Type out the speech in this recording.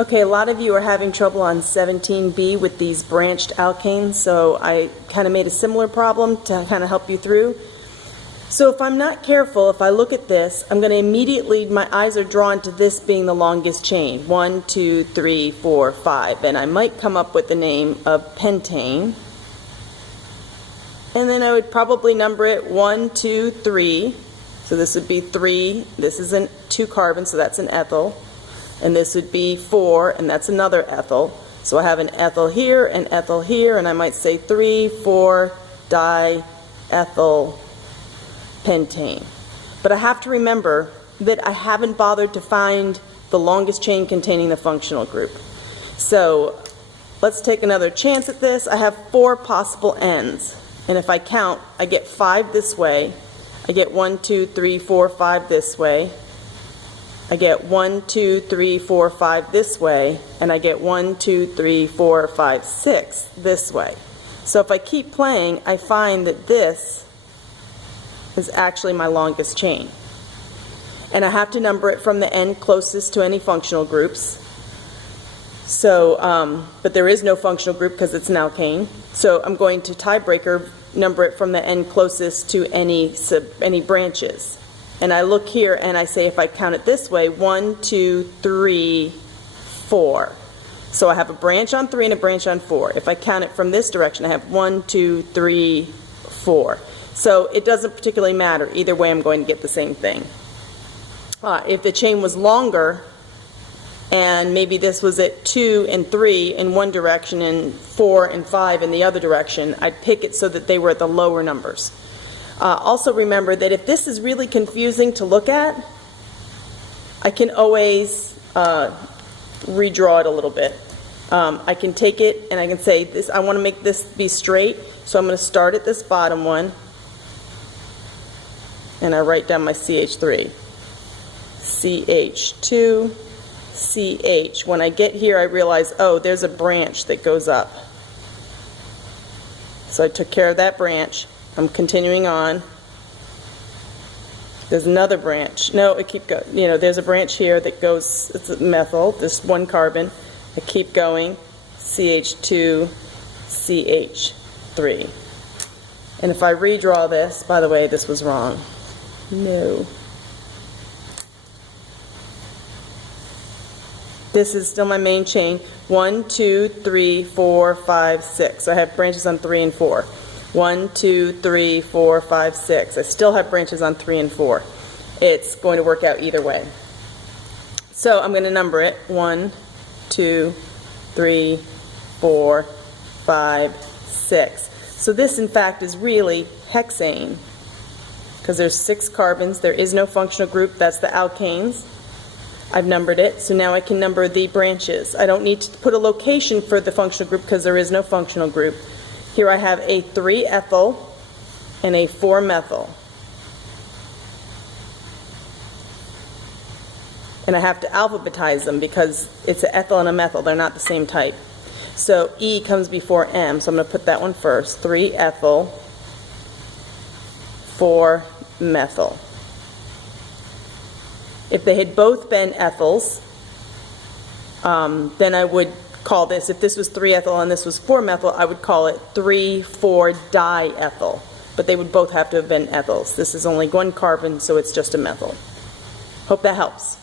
Okay, a lot of you are having trouble on 17B with these branched alkanes, so I kind of made a similar problem to kind of help you through. So if I'm not careful, if I look at this, I'm going to immediately, my eyes are drawn to this being the longest chain. 1, 2, 3, 4, 5. And I might come up with the name of pentane. And then I would probably number it 1, 2, 3. So this would be 3. This is 2 carbons, so that's an ethyl. And this would be 4, and that's another ethyl. So I have an ethyl here, and I might say 3, 4, diethyl pentane. But I have to remember that I haven't bothered to find the longest chain containing the functional group. So let's take another chance at this. I have 4 possible ends. And if I count, I get 5 this way. I get 1, 2, 3, 4, 5 this way. I get 1, 2, 3, 4, 5 this way, and I get 1, 2, 3, 4, 5, 6 this way. So if I keep playing, I find that this is actually my longest chain. And I have to number it from the end closest to any functional groups. So, but there is no functional group because it's an alkane. So I'm going to tiebreaker number it from the end closest to any branches. And I look here and I say, if I count it this way, 1, 2, 3, 4. So I have a branch on 3 and a branch on 4. If I count it from this direction, I have 1, 2, 3, 4. So it doesn't particularly matter. Either way, I'm going to get the same thing. If the chain was longer, and maybe this was at 2 and 3 in one direction and 4 and 5 in the other direction, I'd pick it so that they were at the lower numbers. Also remember that if this is really confusing to look at, I can always redraw it a little bit. I can take it and I can say, this, I want to make this be straight, so I'm going to start at this bottom one, and I write down my CH3. CH2, CH. When I get here, I realize, oh, there's a branch that goes up. So I took care of that branch. I'm continuing on. There's another branch. No, I keep going. You know, there's a branch here that goes, it's a methyl, this 1 carbon. I keep going. CH2, CH3. And if I redraw this, by the way, this was wrong. No. This is still my main chain. 1, 2, 3, 4, 5, 6. So I have branches on 3 and 4. 1, 2, 3, 4, 5, 6. I still have branches on 3 and 4. It's going to work out either way. So I'm going to number it. 1, 2, 3, 4, 5, 6. So this, in fact, is really hexane, because there's 6 carbons. There is no functional group. That's the alkanes. I've numbered it, so now I can number the branches. I don't need to put a location for the functional group because there is no functional group. Here I have a 3-ethyl and a 4-methyl. And I have to alphabetize them because it's an ethyl and a methyl. They're not the same type. So E comes before M, so I'm going to put that one first. 3-ethyl, 4-methyl. If they had both been ethyls, then I would call this, if this was 3-ethyl and this was 4-methyl, I would call it 3,4-diethyl. But they would both have to have been ethyls. This is only 1 carbon, so it's just a methyl. Hope that helps.